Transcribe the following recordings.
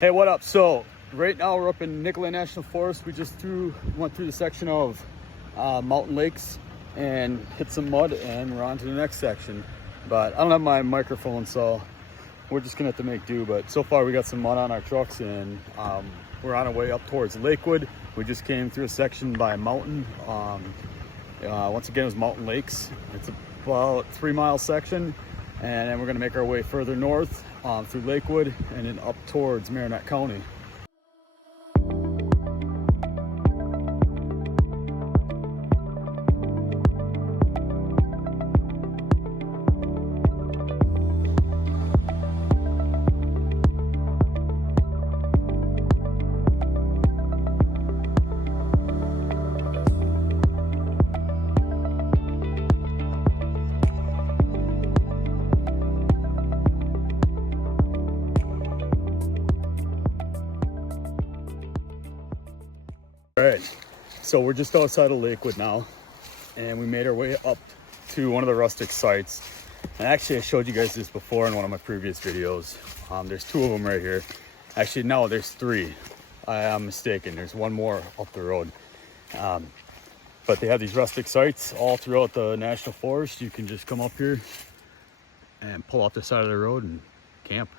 Hey, what up? So right now we're up in Nicolet National Forest. We just went through the section of mountain lakes and hit some mud, and we're on to the next section. But I don't have my microphone, so we're just gonna have to make do. But so far we got some mud on our trucks, and we're on our way up towards Lakewood. We just came through a section by a mountain. Once again, it was mountain lakes. It's about 3-mile section, and then we're gonna make our way further north through Lakewood and then up towards Marinette County. All right, so we're just outside of Lakewood now, and we made our way up to one of the rustic sites. And actually, I showed you guys this before in one of my previous videos. There's 2 of them right here. Actually, no, there's 3. I am mistaken. There's one more up the road. But they have these rustic sites all throughout the national forest. You can just come up here and pull off the side of the road and camp.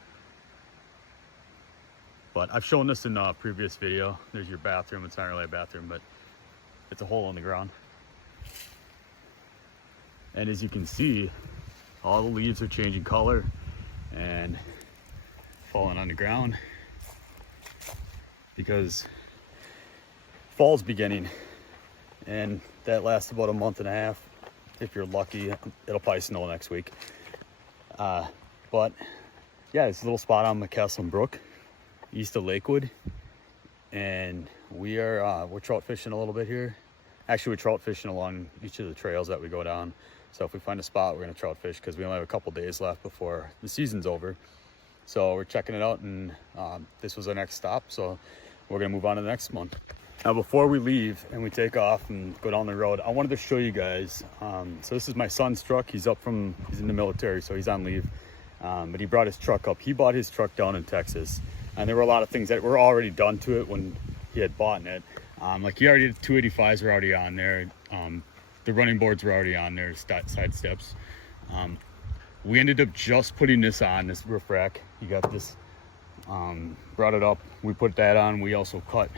But I've shown this in a previous video. There's your bathroom. It's not really a bathroom, but it's a hole in the ground. And as you can see, all the leaves are changing color and falling on the ground because fall's beginning, and that lasts about a month and a half. If you're lucky, it'll probably snow next week. But yeah, it's a little spot on McCaslin Brook, east of Lakewood, and we're trout fishing a little bit here. Actually, we're trout fishing along each of the trails that we go down. So if we find a spot, we're gonna trout fish because we only have a couple days left before the season's over. So we're checking it out, and this was our next stop, so we're gonna move on to the next one. Now, before we leave and we take off and go down the road, I wanted to show you guys. So this is my son's truck. He's in the military, so he's on leave. But he brought his truck up. He bought his truck down in Texas. And there were a lot of things that were already done to it when he had bought it. Like he already did 285s were already on there. The running boards were already on there, side steps. We ended up just putting this on, this roof rack. He got this, brought it up. We put that on. We also cut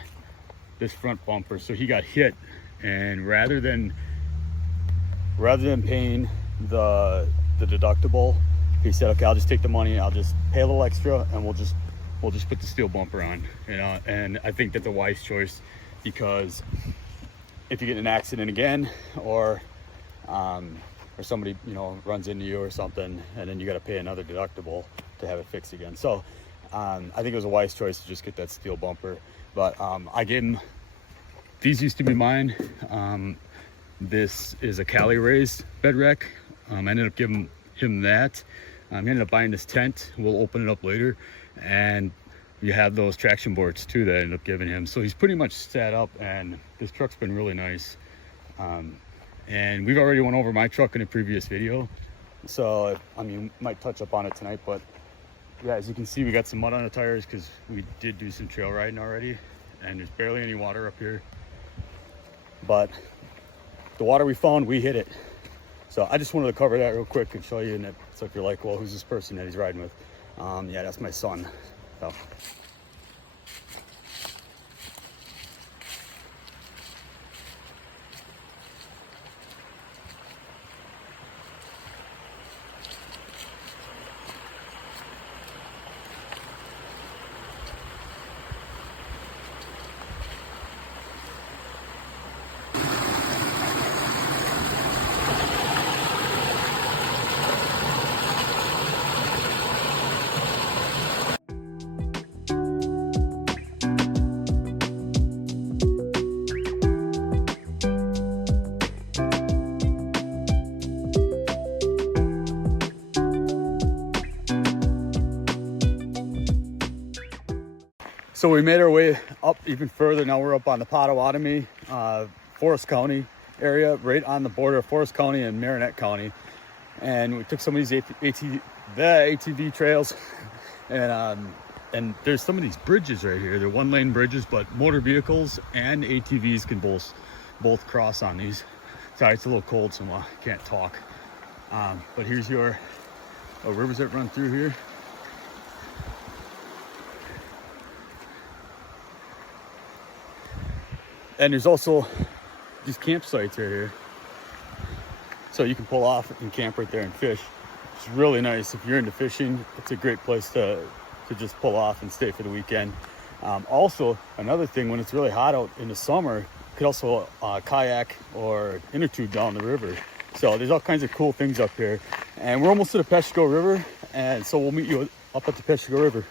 this front bumper. So he got hit, and rather than paying the deductible, he said, okay, I'll just take the money. I'll just pay a little extra, and we'll just put the steel bumper on, you know. And I think that's a wise choice, because if you get in an accident again, or somebody, you know, runs into you or something, and then you got to pay another deductible to have it fixed again. So I think it was a wise choice to just get that steel bumper. But I gave him, these used to be mine. This is a Cali raised bed rack. I ended up giving him that. He ended up buying this tent. We'll open it up later. And you have those traction boards too that I ended up giving him. So he's pretty much set up, and this truck's been really nice. And we've already went over my truck in a previous video, so I mean, might touch up on it tonight. But yeah, as you can see, we got some mud on the tires because we did do some trail riding already, and there's barely any water up here. But the water we found, we hit it. So I just wanted to cover that real quick and show you, and so if you're like, well, who's this person that he's riding with? Yeah, that's my son. So. So we made our way up even further. Now we're up on the Potawatomi, Forest County area, right on the border of Forest County and Marinette County. And we took some of these ATV trails, and and there's some of these bridges right here. They're 1-lane bridges, but motor vehicles and ATVs can both cross on these. Sorry, it's a little cold, so I can't talk. But here's your rivers that run through here. And there's also these campsites right here. So you can pull off and camp right there and fish. It's really nice. If you're into fishing, it's a great place to just pull off and stay for the weekend. Also, another thing, when it's really hot out in the summer, you could also kayak or inner tube down the river. So there's all kinds of cool things up here. And we're almost to the Peshtigo River, and so we'll meet you up at the Peshtigo River.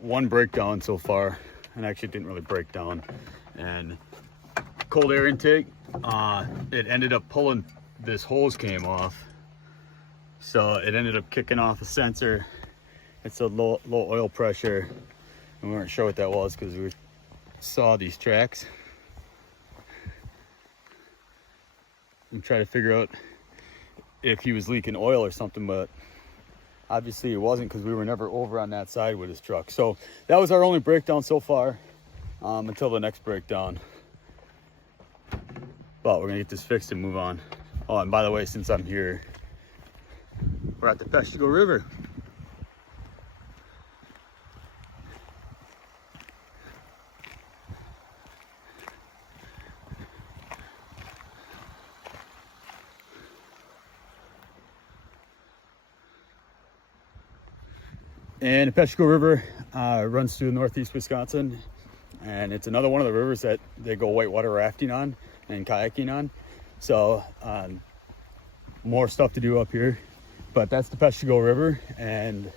One breakdown so far, and actually didn't really break down, and cold air intake, it ended up pulling, this hose came off, so it ended up kicking off a sensor. It's a low oil pressure, and we weren't sure what that was because we saw these tracks and try to figure out if he was leaking oil or something, but obviously it wasn't, because we were never over on that side with his truck. So that was our only breakdown so far, until the next breakdown. But we're gonna get this fixed and move on. Oh, and by the way, since I'm here, we're at the Peshtigo River. And the Peshtigo River runs through northeast Wisconsin, and it's another one of the rivers that they go whitewater rafting on and kayaking on. So more stuff to do up here, but that's the Peshtigo River. And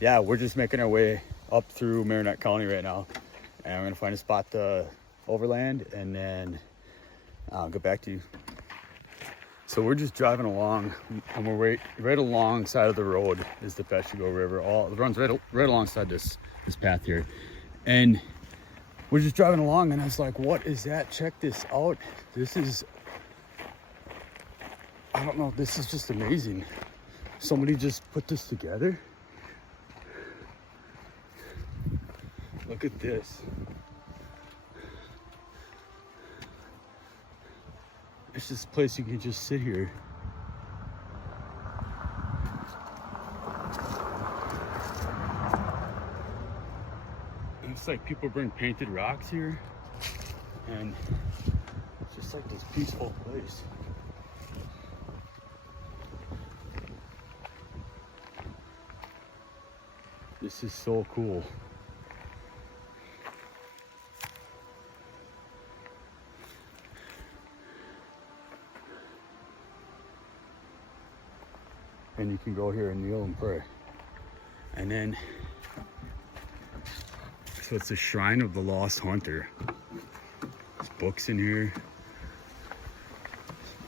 yeah, we're just making our way up through Marinette County right now, and we're gonna find a spot to overland, and then I'll get back to you. So we're just driving along, and we're right alongside of the road is the Peshtigo River. It runs right alongside this path here. And we're just driving along, and I was like, what is that? Check this out. This is, I don't know, this is just amazing. Somebody just put this together. Look at this. It's just a place you can just sit here. And it's like people bring painted rocks here, and it's just like this peaceful place. This is so cool. And you can go here and kneel and pray. And then, so it's the Shrine of the Lost Hunter. There's books in here,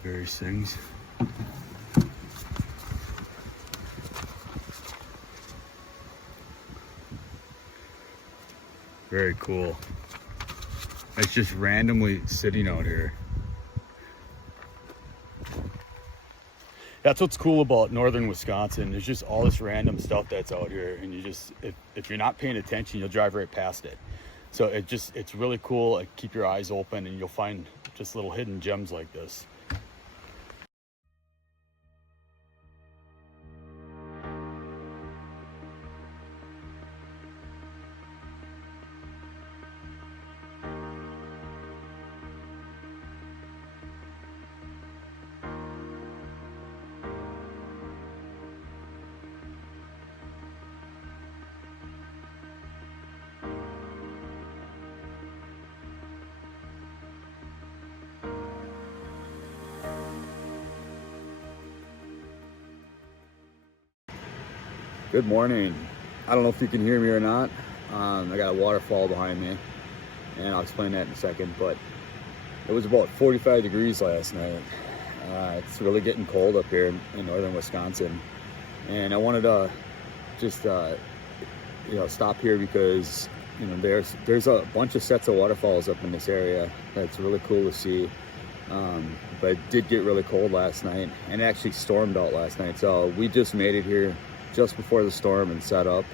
various things. Very cool. It's just randomly sitting out here. That's what's cool about northern Wisconsin. There's just all this random stuff that's out here, and you just, if you're not paying attention, you'll drive right past it. So it's really cool. Like, keep your eyes open, and you'll find just little hidden gems like this. Good morning. I don't know if you can hear me or not. I got a waterfall behind me, and I'll explain that in a second, but it was about 45 degrees last night, It's really getting cold up here in northern Wisconsin, and I wanted to just stop here because there's a bunch of sets of waterfalls up in this area that's really cool to see. But it did get really cold last night, and it actually stormed out last night, so we just made it here just before the storm and set up.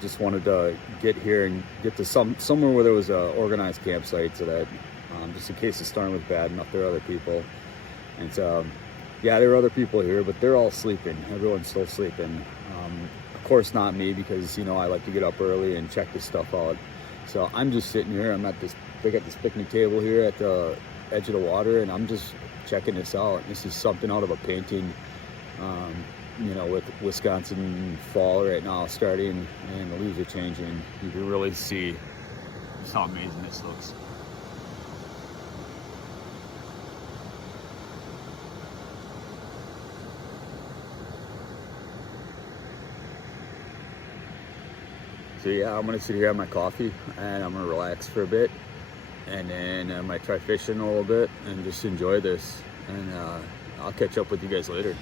Just wanted to get here and get to somewhere where there was a organized campsite, so that just in case the storm was bad enough, there are other people. And so yeah, there are other people here, but they're all sleeping. Everyone's still sleeping. Of course not me, because I like to get up early and check this stuff out. So I'm just sitting here. They got this picnic table here at the edge of the water, and I'm just checking this out. This is something out of a painting, with Wisconsin fall right now starting and the leaves are changing. You can really see just how amazing this looks. So yeah, I'm gonna sit here, have my coffee, and I'm gonna relax for a bit, and then I might try fishing a little bit and just enjoy this. And I'll catch up with you guys later.